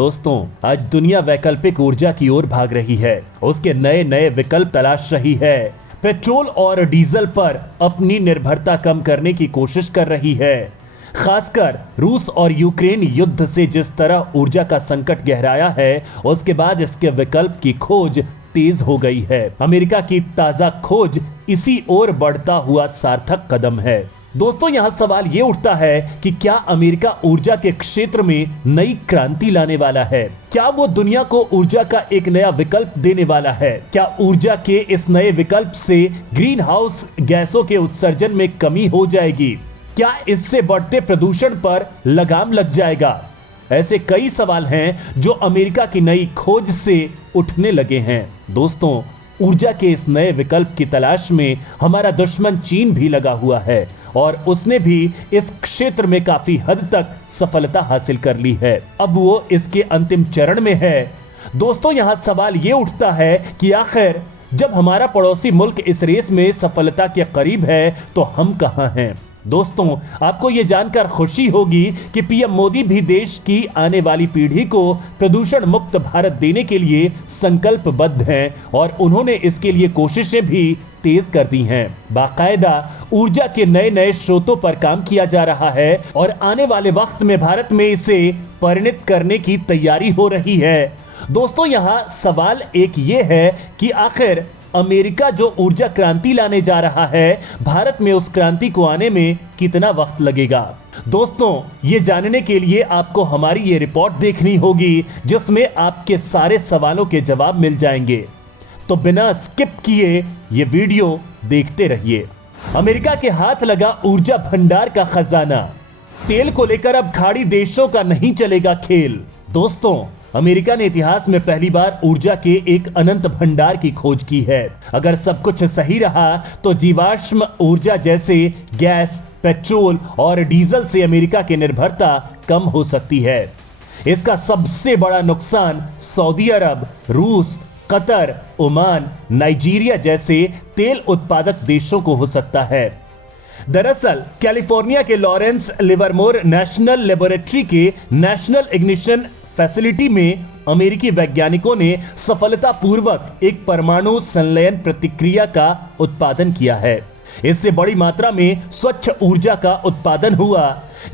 दोस्तों, आज दुनिया वैकल्पिक ऊर्जा की ओर भाग रही है, उसके नए नए विकल्प तलाश रही है, पेट्रोल और डीजल पर अपनी निर्भरता कम करने की कोशिश कर रही है। खासकर रूस और यूक्रेन युद्ध से जिस तरह ऊर्जा का संकट गहराया है, उसके बाद इसके विकल्प की खोज तेज हो गई है। अमेरिका की ताजा खोज इसी ओर बढ़ता हुआ सार्थक कदम है। दोस्तों, यहां सवाल यह उठता है कि क्या अमेरिका ऊर्जा के क्षेत्र में नई क्रांति लाने वाला है? क्या वो दुनिया को ऊर्जा का एक नया विकल्प देने वाला है? क्या ऊर्जा के इस नए विकल्प से ग्रीन हाउस गैसों के उत्सर्जन में कमी हो जाएगी? क्या इससे बढ़ते प्रदूषण पर लगाम लग जाएगा? ऐसे कई सवाल हैं जो अमेरिका की नई खोज से उठने लगे हैं। दोस्तों, ऊर्जा के इस नए विकल्प की तलाश में हमारा दुश्मन चीन भी लगा हुआ है और उसने भी इस क्षेत्र में काफी हद तक सफलता हासिल कर ली है। अब वो इसके अंतिम चरण में है। दोस्तों, यहां सवाल ये उठता है कि आखिर जब हमारा पड़ोसी मुल्क इस रेस में सफलता के करीब है तो हम कहां हैं? दोस्तों, आपको यह जानकर खुशी होगी कि पीएम मोदी भी देश की आने वाली पीढ़ी को प्रदूषण मुक्त भारत देने के लिए संकल्पबद्ध हैं और उन्होंने इसके लिए कोशिशें भी तेज कर दी हैं। बाकायदा ऊर्जा के नए नए स्रोतों पर काम किया जा रहा है और आने वाले वक्त में भारत में इसे परिणत करने की तैयारी हो रही है। दोस्तों, यहाँ सवाल एक ये है कि आखिर अमेरिका जो ऊर्जा क्रांति लाने जा रहा है, भारत में उस क्रांति को आने में कितना वक्त लगेगा? दोस्तों, ये जानने के लिए आपको हमारी ये रिपोर्ट देखनी होगी जिसमें आपके सारे सवालों के जवाब मिल जाएंगे। तो बिना स्किप किए ये वीडियो देखते रहिए। अमेरिका के हाथ लगा ऊर्जा भंडार का खजाना, तेल को लेकर अब खाड़ी देशों का नहीं चलेगा खेल। दोस्तों, अमेरिका ने इतिहास में पहली बार ऊर्जा के एक अनंत भंडार की खोज की है। अगर सब कुछ सही रहा तो जीवाश्म ऊर्जा जैसे गैस, पेट्रोल और डीजल से अमेरिका की निर्भरता कम हो सकती है। इसका सबसे बड़ा नुकसान सऊदी अरब, रूस, कतर, ओमान, नाइजीरिया जैसे तेल उत्पादक देशों को हो सकता है। दरअसल कैलिफोर्निया के लॉरेंस लिवरमोर नेशनल लेबोरेटरी के नेशनल इग्निशन फैसिलिटी में अमेरिकी वैज्ञानिकों ने सफलतापूर्वक एक परमाणु संलयन प्रतिक्रिया का उत्पादन किया है। इससे बड़ी मात्रा में स्वच्छ ऊर्जा का उत्पादन हुआ,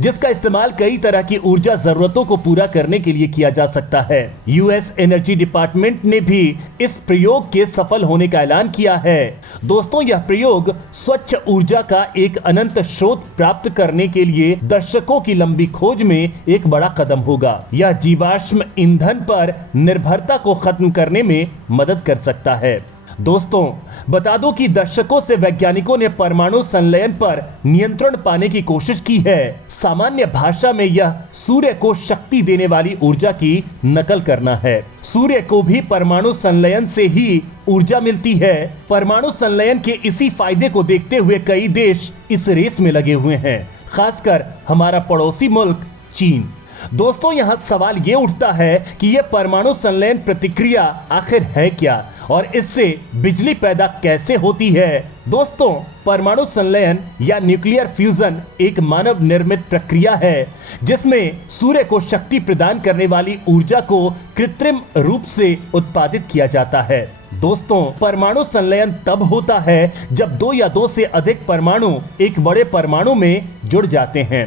जिसका इस्तेमाल कई तरह की ऊर्जा जरूरतों को पूरा करने के लिए किया जा सकता है। यूएस एनर्जी डिपार्टमेंट ने भी इस प्रयोग के सफल होने का ऐलान किया है। दोस्तों, यह प्रयोग स्वच्छ ऊर्जा का एक अनंत स्रोत प्राप्त करने के लिए दशकों की लंबी खोज में एक बड़ा कदम होगा। यह जीवाश्म ईंधन पर निर्भरता को खत्म करने में मदद कर सकता है। दोस्तों, बता दो कि दशकों से वैज्ञानिकों ने परमाणु संलयन पर नियंत्रण पाने की कोशिश की है। सामान्य भाषा में यह सूर्य को शक्ति देने वाली ऊर्जा की नकल करना है। सूर्य को भी परमाणु संलयन से ही ऊर्जा मिलती है। परमाणु संलयन के इसी फायदे को देखते हुए कई देश इस रेस में लगे हुए हैं, खासकर हमारा पड़ोसी मुल्क चीन। दोस्तों, यहाँ सवाल ये उठता है कि यह परमाणु संलयन प्रतिक्रिया आखिर है क्या और इससे बिजली पैदा कैसे होती है? दोस्तों, परमाणु संलयन या न्यूक्लियर फ्यूजन एक मानव निर्मित प्रक्रिया है जिसमें सूर्य को शक्ति प्रदान करने वाली ऊर्जा को कृत्रिम रूप से उत्पादित किया जाता है। दोस्तों, परमाणु संलयन तब होता है जब दो या दो से अधिक परमाणु एक बड़े परमाणु में जुड़ जाते हैं।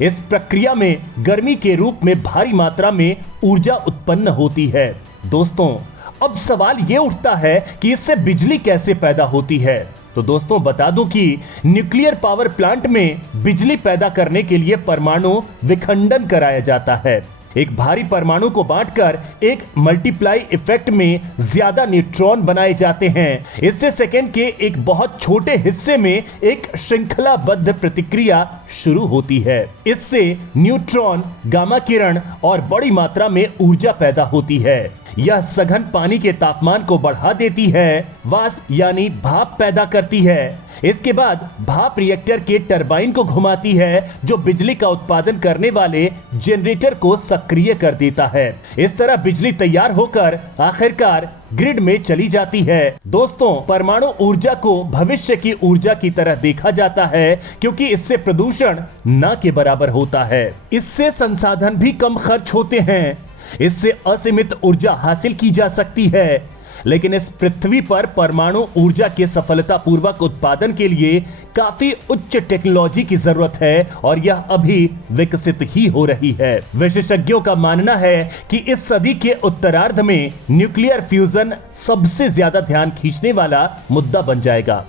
इस प्रक्रिया में गर्मी के रूप में भारी मात्रा में ऊर्जा उत्पन्न होती है। दोस्तों, अब सवाल यह उठता है कि इससे बिजली कैसे पैदा होती है? तो दोस्तों, बता दूं कि न्यूक्लियर पावर प्लांट में बिजली पैदा करने के लिए परमाणु विखंडन कराया जाता है। एक भारी परमाणु को बांटकर एक मल्टीप्लाई इफेक्ट में ज्यादा न्यूट्रॉन बनाए जाते हैं। इससे सेकेंड के एक बहुत छोटे हिस्से में एक श्रृंखलाबद्ध प्रतिक्रिया शुरू होती है। इससे न्यूट्रॉन, गामा किरण और बड़ी मात्रा में ऊर्जा पैदा होती है। यह सघन पानी के तापमान को बढ़ा देती है, वाष्प यानी भाप पैदा करती है। इसके बाद भाप रिएक्टर के टरबाइन को घुमाती है जो बिजली का उत्पादन करने वाले जनरेटर को सक्रिय कर देता है। इस तरह बिजली तैयार होकर आखिरकार ग्रिड में चली जाती है। दोस्तों, परमाणु ऊर्जा को भविष्य की ऊर्जा की तरह देखा जाता है क्योंकि इससे प्रदूषण न के बराबर होता है। इससे संसाधन भी कम खर्च होते हैं। इससे असीमित ऊर्जा हासिल की जा सकती है। लेकिन इस पृथ्वी पर परमाणु ऊर्जा के सफलतापूर्वक उत्पादन के लिए काफी उच्च टेक्नोलॉजी की जरूरत है और यह अभी विकसित ही हो रही है। विशेषज्ञों का मानना है कि इस सदी के उत्तरार्ध में न्यूक्लियर फ्यूजन सबसे ज्यादा ध्यान खींचने वाला मुद्दा बन जाएगा।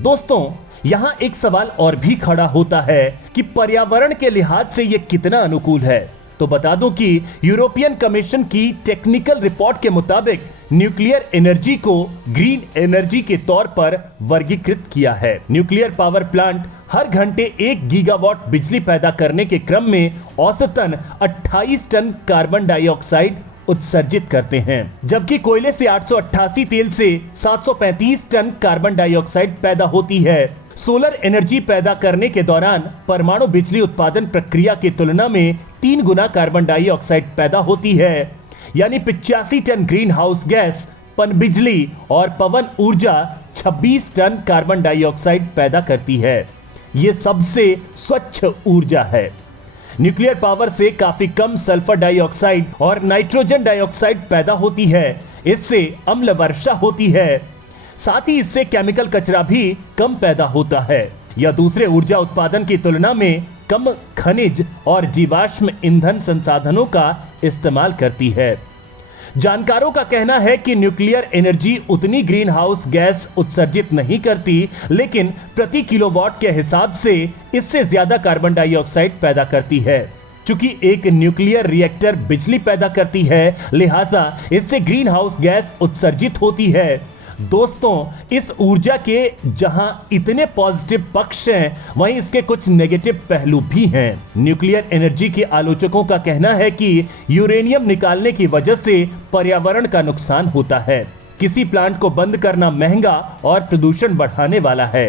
दोस्तों, यहां एक सवाल और भी खड़ा होता है कि पर्यावरण के लिहाज से यह कितना अनुकूल है। तो बता दूं कि यूरोपियन कमीशन की टेक्निकल रिपोर्ट के मुताबिक न्यूक्लियर एनर्जी को ग्रीन एनर्जी के तौर पर वर्गीकृत किया है। न्यूक्लियर पावर प्लांट हर घंटे 1 गीगावाट बिजली पैदा करने के क्रम में औसतन 28 टन कार्बन डाइऑक्साइड उत्सर्जित करते हैं, जबकि कोयले से 888, तेल से 735 टन कार्बन डाइऑक्साइड पैदा होती है। सोलर एनर्जी पैदा करने के दौरान परमाणु बिजली उत्पादन प्रक्रिया की तुलना में 3 गुना कार्बन डाइऑक्साइड पैदा होती है, यानी 85 टन ग्रीन हाउस गैस पनबिजली और पवन ऊर्जा 26 टन कार्बन डाइऑक्साइड पैदा करती है। यह सबसे स्वच्छ ऊर्जा है। न्यूक्लियर पावर से काफी कम सल्फर डाइऑक्साइड और नाइट्रोजन डाइऑक्साइड पैदा होती है। इससे अम्ल वर्षा होती है, साथ ही इससे केमिकल कचरा भी कम पैदा होता है। यह दूसरे ऊर्जा उत्पादन की तुलना में कम खनिज और जीवाश्म ईंधन संसाधनों का इस्तेमाल करती है। जानकारों का कहना है कि न्यूक्लियर एनर्जी उतनी ग्रीन हाउस गैस उत्सर्जित नहीं करती, लेकिन प्रति किलोवाट के हिसाब से इससे ज्यादा कार्बन डाइऑक्साइड पैदा करती है। चूंकि एक न्यूक्लियर रिएक्टर बिजली पैदा करती है, लिहाजा इससे ग्रीन हाउस गैस उत्सर्जित होती है। दोस्तों, इस ऊर्जा के जहां इतने पॉजिटिव पक्ष हैं, वहीं इसके कुछ नेगेटिव पहलू भी हैं। न्यूक्लियर एनर्जी के आलोचकों का कहना है कि यूरेनियम निकालने की वजह से पर्यावरण का नुकसान होता है। किसी प्लांट को बंद करना महंगा और प्रदूषण बढ़ाने वाला है,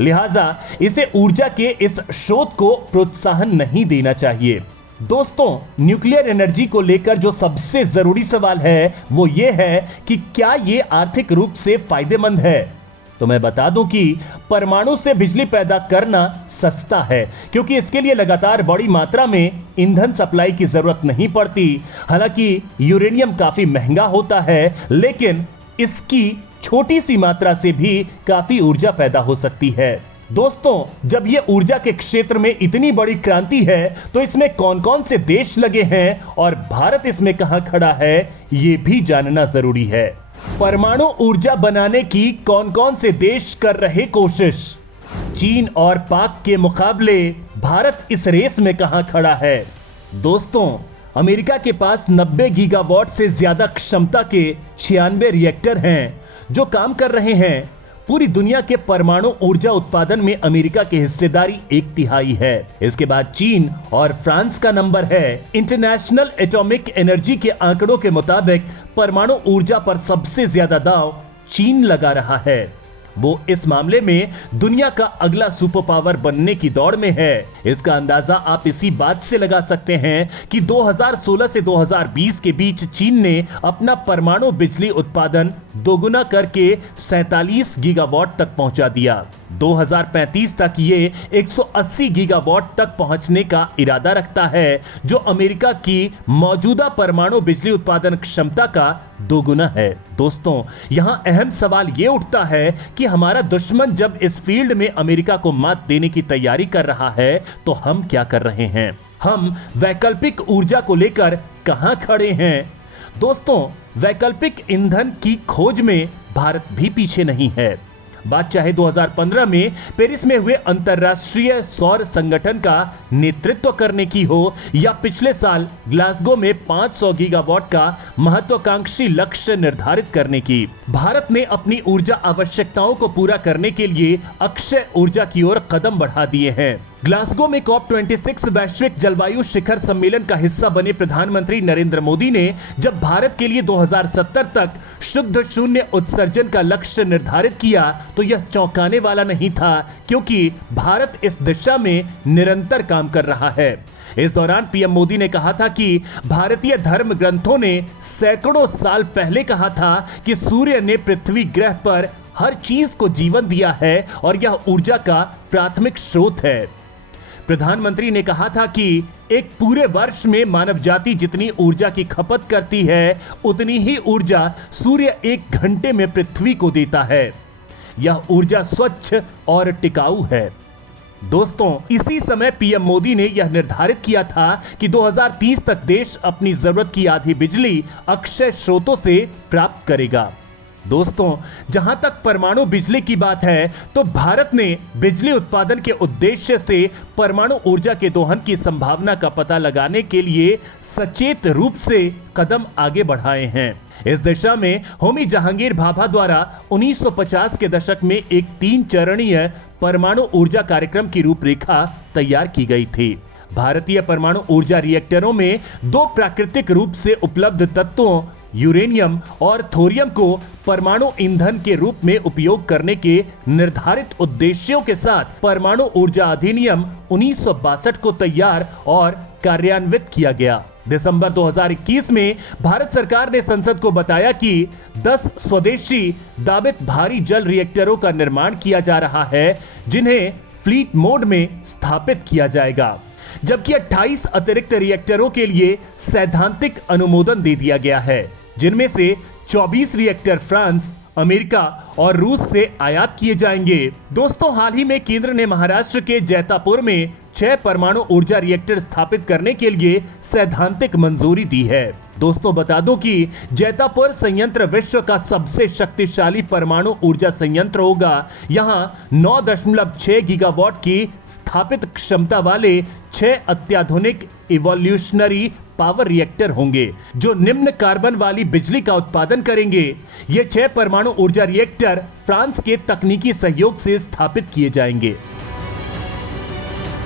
लिहाजा इसे ऊर्जा के इस स्रोत को प्रोत्साहन नहीं देना चाहिए। दोस्तों, न्यूक्लियर एनर्जी को लेकर जो सबसे जरूरी सवाल है वो ये है कि क्या ये आर्थिक रूप से फायदेमंद है। तो मैं बता दूं कि परमाणु से बिजली पैदा करना सस्ता है, क्योंकि इसके लिए लगातार बड़ी मात्रा में ईंधन सप्लाई की जरूरत नहीं पड़ती। हालांकि यूरेनियम काफी महंगा होता है, लेकिन इसकी छोटी सी मात्रा से भी काफी ऊर्जा पैदा हो सकती है। दोस्तों, जब ये ऊर्जा के क्षेत्र में इतनी बड़ी क्रांति है, तो इसमें कौन कौन से देश लगे हैं और भारत इसमें कहां खड़ा है, ये भी जानना जरूरी है। परमाणु ऊर्जा बनाने की कौन कौन से देश कर रहे कोशिश? चीन और पाक के मुकाबले भारत इस रेस में कहां खड़ा है? दोस्तों, अमेरिका के पास 90 गीगावाट से ज्यादा क्षमता के 96 रिएक्टर हैं जो काम कर रहे हैं। पूरी दुनिया के परमाणु ऊर्जा उत्पादन में अमेरिका की हिस्सेदारी 1/3 है। इसके बाद चीन और फ्रांस का नंबर है। इंटरनेशनल एटॉमिक एनर्जी के आंकड़ों के मुताबिक परमाणु ऊर्जा पर सबसे ज्यादा दांव चीन लगा रहा है। वो इस मामले में दुनिया का अगला सुपर पावर बनने की दौड़ में है। इसका अंदाजा आप इसी बात से लगा सकते हैं कि 2016 से 2020 के बीच चीन ने अपना परमाणु बिजली उत्पादन दोगुना करके 47 गीगावाट तक पहुंचा दिया। 2035 तक ये 180 गीगावाट तक पहुंचने का इरादा रखता है, जो अमेरिका की मौजूदा परमाणु बिजली उत्पादन क्षमता का दोगुना है। दोस्तों, यहां अहम सवाल ये उठता है कि हमारा दुश्मन जब इस फील्ड में अमेरिका को मात देने की तैयारी कर रहा है, तो हम क्या कर रहे हैं? हम वैकल्पिक ऊर्जा को लेकर कहां खड़े हैं? दोस्तों, वैकल्पिक ईंधन की खोज में भारत भी पीछे नहीं है। बात चाहे 2015 में पेरिस में हुए अंतर्राष्ट्रीय सौर संगठन का नेतृत्व करने की हो, या पिछले साल ग्लासगो में 500 गीगावाट का महत्वाकांक्षी लक्ष्य निर्धारित करने की। भारत ने अपनी ऊर्जा आवश्यकताओं को पूरा करने के लिए अक्षय ऊर्जा की ओर कदम बढ़ा दिए हैं। ग्लासगो में COP26 वैश्विक जलवायु शिखर सम्मेलन का हिस्सा बने प्रधानमंत्री नरेंद्र मोदी ने जब भारत के लिए 2070 तक शुद्ध शून्य उत्सर्जन का लक्ष्य निर्धारित किया, तो यह चौंकाने वाला नहीं था, क्योंकि भारत इस दिशा में निरंतर काम कर रहा है। इस दौरान पीएम मोदी ने कहा था कि भारतीय धर्म ग्रंथों ने सैकड़ों साल पहले कहा था कि सूर्य ने पृथ्वी ग्रह पर हर चीज को जीवन दिया है और यह ऊर्जा का प्राथमिक स्रोत है। प्रधानमंत्री ने कहा था कि एक पूरे वर्ष में मानव जाति जितनी ऊर्जा की खपत करती है, उतनी ही ऊर्जा सूर्य 1 घंटे में पृथ्वी को देता है। यह ऊर्जा स्वच्छ और टिकाऊ है। दोस्तों, इसी समय पीएम मोदी ने यह निर्धारित किया था कि 2030 तक देश अपनी जरूरत की आधी बिजली अक्षय स्रोतों से प्राप्त करेगा। दोस्तों, जहां तक परमाणु बिजली की बात है, तो भारत ने बिजली उत्पादन के उद्देश्य से परमाणु ऊर्जा के दोहन की संभावना का पता लगाने के लिए सचेत रूप से कदम आगे बढ़ाए हैं। इस दिशा में होमी जहांगीर भाभा द्वारा 1950 के दशक में एक 3 चरणीय परमाणु ऊर्जा कार्यक्रम की रूपरेखा तैयार की गई थी। भारतीय परमाणु ऊर्जा रिएक्टरों में 2 प्राकृतिक रूप से उपलब्ध तत्वों यूरेनियम और थोरियम को परमाणु ईंधन के रूप में उपयोग करने के निर्धारित उद्देश्यों के साथ परमाणु ऊर्जा अधिनियम 1962 को तैयार और कार्यान्वित किया गया। दिसंबर 2021 में भारत सरकार ने संसद को बताया कि 10 स्वदेशी दाबित भारी जल रिएक्टरों का निर्माण किया जा रहा है, जिन्हें फ्लीट मोड में स्थापित किया जाएगा, जबकि 28 अतिरिक्त रिएक्टरों के लिए सैद्धांतिक अनुमोदन दे दिया गया है, जिनमें से 24 रिएक्टर फ्रांस, अमेरिका और रूस से आयात किए जाएंगे। दोस्तों, हाल ही में केंद्र ने महाराष्ट्र के जैतापुर में 6 परमाणु ऊर्जा रिएक्टर स्थापित करने के लिए सैद्धांतिक मंजूरी दी है। दोस्तों, बता दूं कि जैतापुर संयंत्र विश्व का सबसे शक्तिशाली परमाणु ऊर्जा संयंत्र होगा। यहां 9.6 गीगावाट की स्थापित क्षमता वाले 6 अत्याधुनिक इवोल्यूशनरी पावर रिएक्टर होंगे, जो निम्न कार्बन वाली बिजली का उत्पादन करेंगे। ये 6 परमाणु ऊर्जा रिएक्टर फ्रांस के तकनीकी सहयोग से स्थापित किए जाएंगे।